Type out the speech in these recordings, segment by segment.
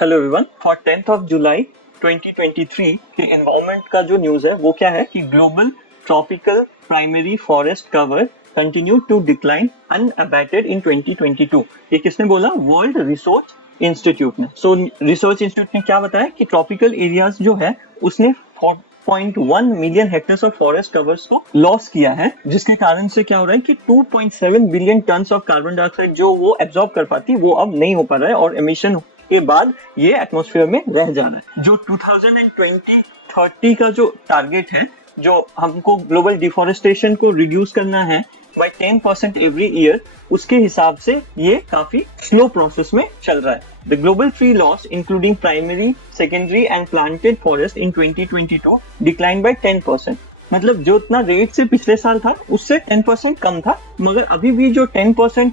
Hello everyone, for 10th of July 2023 के environment का जो न्यूज है वो क्या है कि global tropical primary forest cover continue to decline unabated in 2022। ये किसने बोला? वर्ल्ड रिसोर्स इंस्टीट्यूट ने। सो रिसर्च इंस्टीट्यूट ने क्या बताया कि ट्रॉपिकल एरियाज जो है उसने 4.1 million hectares of forest covers को लॉस किया है, जिसके कारण से क्या हो रहा है कि 2.7 billion tons of carbon dioxide जो वो एब्जॉर्ब कर पाती वो अब नहीं हो पा रहा है और एमिशन के बाद ये एटमॉस्फेयर में रह जाना है। जो 2020-30 का जो टारगेट है, जो हमको ग्लोबल डिफोरेस्टेशन को रिड्यूस करना है बाय 10% एवरी ईयर, उसके हिसाब से ये काफी स्लो प्रोसेस में चल रहा है। The global tree loss including primary, secondary and planted forest in 2022 decline by 10%। मतलब जो इतना रेट से पिछले साल था उससे 10% कम था, मगर अभी भी जो 10%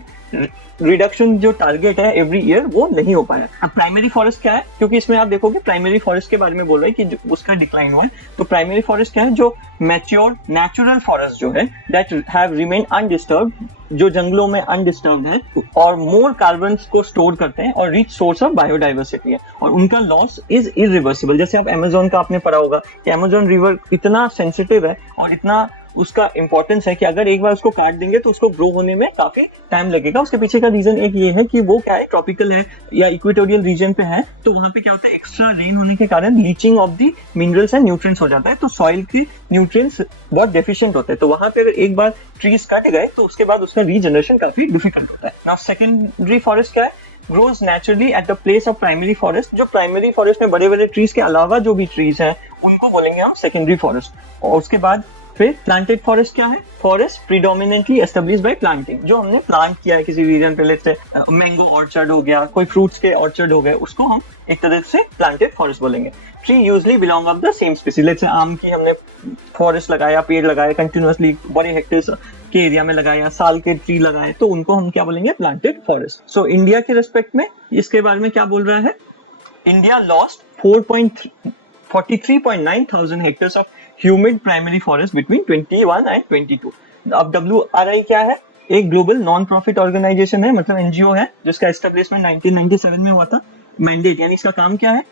रिडक्शन जो टारगेट है एवरी ईयर वो नहीं हो पाया। अब प्राइमरी फॉरेस्ट क्या है, क्योंकि इसमें आप देखोगे प्राइमरी फॉरेस्ट के बारे में बोल रहे हैं कि उसका डिक्लाइन हुआ है। तो प्राइमरी फॉरेस्ट क्या है? जो मैच्योर नेचुरल फॉरेस्ट जो है दैट हैव रिमेन अनडिस्टर्ब्ड, जो जंगलों में अनडिस्टर्ब्ड है और मोर कार्बन को स्टोर करते हैं और रिच सोर्स ऑफ बायोडाइवर्सिटी है, और उनका लॉस इज इरिवर्सिबल। जैसे आप अमेज़न का आपने पढ़ा होगा कि अमेज़न रिवर इतना सेंसिटिव है और इतना उसका इंपॉर्टेंस है कि अगर एक बार उसको काट देंगे तो उसको ग्रो होने में काफी टाइम लगेगा। उसके पीछे का रीजन एक ये है कि वो क्या है, ट्रॉपिकल है या इक्वेटोरियल रीजन पे है, तो वहां पे क्या होता है, एक्स्ट्रा रेन होने के कारण leaching of the minerals and nutrients हो जाता है, तो सॉइल की न्यूट्रिएंट्स बहुत डेफिशिएंट होते हैं। तो वहां पे अगर एक बार ट्रीज कट गए तो उसके बाद उसका रीजनरेशन काफी डिफिकल्ट होता है। नाउ सेकेंडरी फॉरेस्ट क्या है? Grows naturally at the place of primary forest. जो प्राइमरी फॉरेस्ट में बड़े बड़े ट्रीज के अलावा जो भी ट्रीज हैं उनको बोलेंगे हम सेकेंडरी फॉरेस्ट। और उसके बाद फिर प्लांटेड फॉरेस्ट क्या है? Forest predominantly established by planting. जो हमने प्लांट किया है किसी रीजन पे, लेट्स से मैंगो ऑर्चर्ड हो गया, कोई फ्रूट्स के ऑर्चर्ड हो गए, उसको हम एक तरह से प्लांटेड फॉरेस्ट बोलेंगे। Tree usually belong of the same species. Let's say आम की हमने फॉरेस्ट लगाया, पेड़ लगाए कंटिन्यूअसली बड़े हेक्टेयर्स के एरिया में लगाया, साल के ट्री लगाए, तो उनको हम क्या बोलेंगे? Planted forest. सो इंडिया के रेस्पेक्ट में इसके बारे में क्या बोल रहा है? India lost 43.9 thousand hectares of humid primary forest between 21 and 22। अब WRI क्या है? एक ग्लोबल नॉन प्रॉफिट ऑर्गेनाइजेशन है, मतलब एनजीओ है, जिसका एस्टेब्लिशमेंट 1997 में हुआ था। मैंडेट यानी इसका काम क्या है?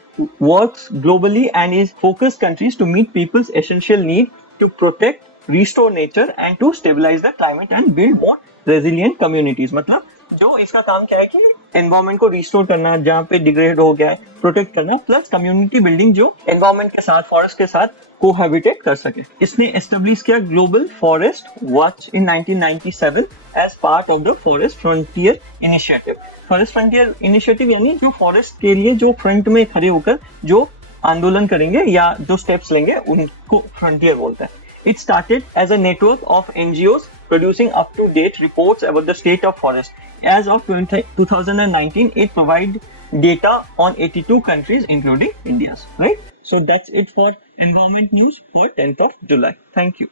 Works globally and is focus countries to meet peoples essential need to protect, restore nature and to stabilise the climate and build more resilient communities. मतलब जो इसका काम क्या है कि एनवायरनमेंट को रिस्टोर करना, जहाँ पे डिग्रेड हो गया है प्रोटेक्ट करना, प्लस कम्युनिटी बिल्डिंग जो एनवायरनमेंट के साथ, फॉरेस्ट के साथ कोहैबिटेट कर सके। इसने एस्टेब्लिश किया Global Forest Watch in 1997 as part of the Forest Frontier Initiative. Forest Frontier Initiative यानी जो फॉरेस्ट के लिए जो फ्रंट में खड़े होकर जो आंदोलन करेंगे या जो स्टेप्स लेंगे उनको फ्रंटियर बोलते हैं। It started as a network of NGOs producing up-to-date reports about the state of forest. As of 2019, it provides data on 82 countries, including India's. Right? So that's it for environment news for 10th of July. Thank you.